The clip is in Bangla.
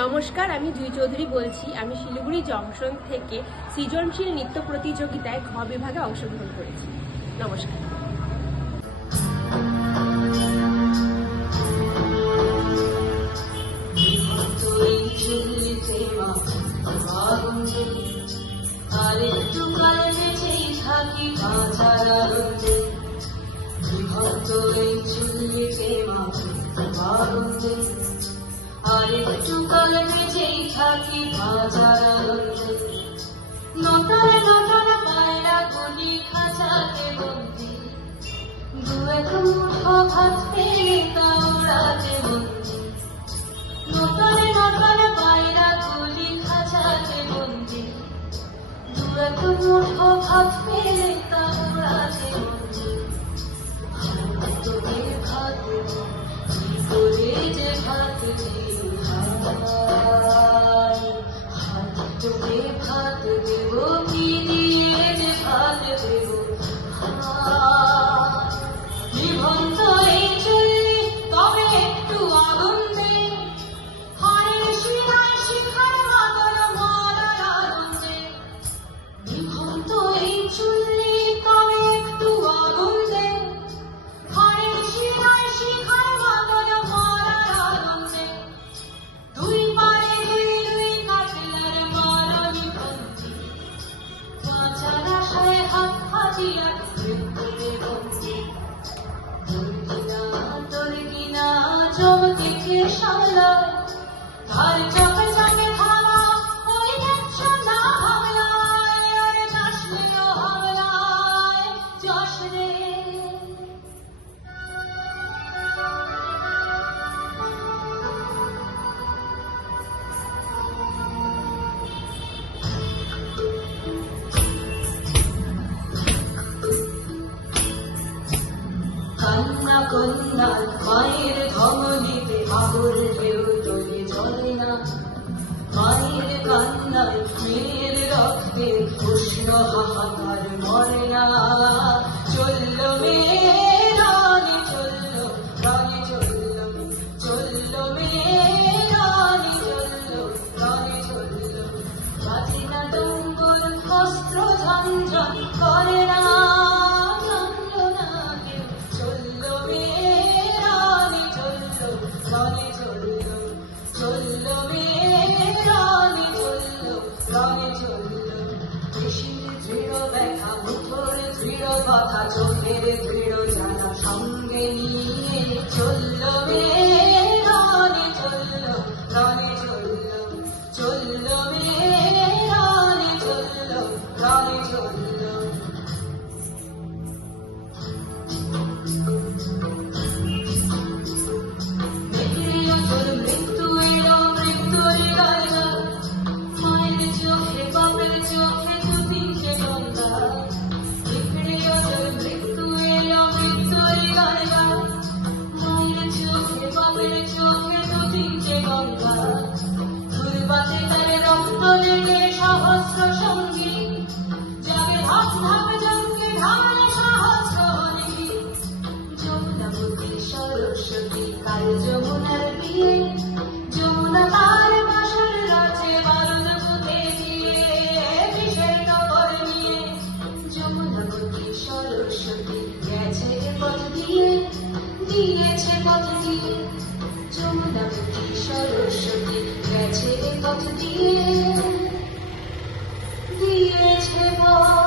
নমস্কার, আমি জুই চৌধুরী বলছি। আমি শিলিগুড়ি জংশন থেকে সৃজনশীল নৃত্য প্রতিযোগিতায় ঘ বিভাগে অংশগ্রহণ করেছি। নমস্কার। আরেকটু কাল বেঁচেই থাকি বাজার আনন্দে, নটায় নটায় পায়রা গুলি খাঁচাতে বন্দি, দু এক মুঠো ভাত পেয়ে তা ওড়াতে বন্দি, নটায় নটায় পায়রা গুলি খাঁচাতে বন্দি, দু এক মুঠো ভাত পেয়ে তা ওড়াতে বন্দি। তোদের ভাত কি করে যে ভাত দিই তোকে ভাত দেব কি দিয়ে যে ভাত দেব, নিভন্ত এই চুল্লি তবে একটু আগুন দে, হাড়ের শিরায় শিখার মাদল মারার আগুন দে, নিভন্ত এই চুল্লি তবে একটু আগুন দে, হাড়ের শিরায় শিখার মাদল মারার আগুন দে, দুই পারে দুই কাটলার মারণি পন্থী, বাঁচার আশায় হাত হাতিয়া মৃত্যুতে বন্দি, তোর কিনা চমকে খেয়ে সামলা, ধার চোখে চোখে থামা ওই দেখছো না হামলায়, আরে যাস রে ও হামলায় যাস রে। কান্না কন্যা মায়ের ধমনীতে আগুন ঢেউ তোলে জলে না, মায়ের কান্নায় মেয়ের রক্তে উষ্ণ হাহাকার মরে না, চলল মেয়ে রানী চলল, রানী চলল, চলল মেয়ে রানী চলল, রানী চলল, বাজে না ডঙ্গর অস্ত্র ঝঞ্ঝন করে না, কথা চোখের দৃঢ় জানা সঙ্গে নিয়ে চলল মেয়ে রানী চলল, রানী চলল, চলল মেয়ে রানী চলল, রানী চলল। মৃত্যু এলো মৃত্যুর গায়গা, মায়ের চোখে বাপের চোখে দু তিনটে গঙ্গা, মৃত্যু এলো মৃত্যুর গায়গা, মায়ের চোখে বাপের চোখে দু তিনটে গঙ্গা, দুর্বাতে তার রক্ত লেগে সহস্র সঙ্গী, যাবে ধাপ ধাপ জঙ্গে ঢালে সহস্র হলি, যমুনাবতী সরস্বতী কাল যমুনার বিয়ে, যমুনা তার বাসর রাজে বারুদ ফুঁকে দিয়ে বিষের নগর নিয়ে, যমুনাবতী সরস্বতী গেছে পথ দিয়ে, দিয়েছে পথ দিয়ে, যমুনাবতী সরস্বতী গেছে পথ দিয়ে, দিয়েছে পথ।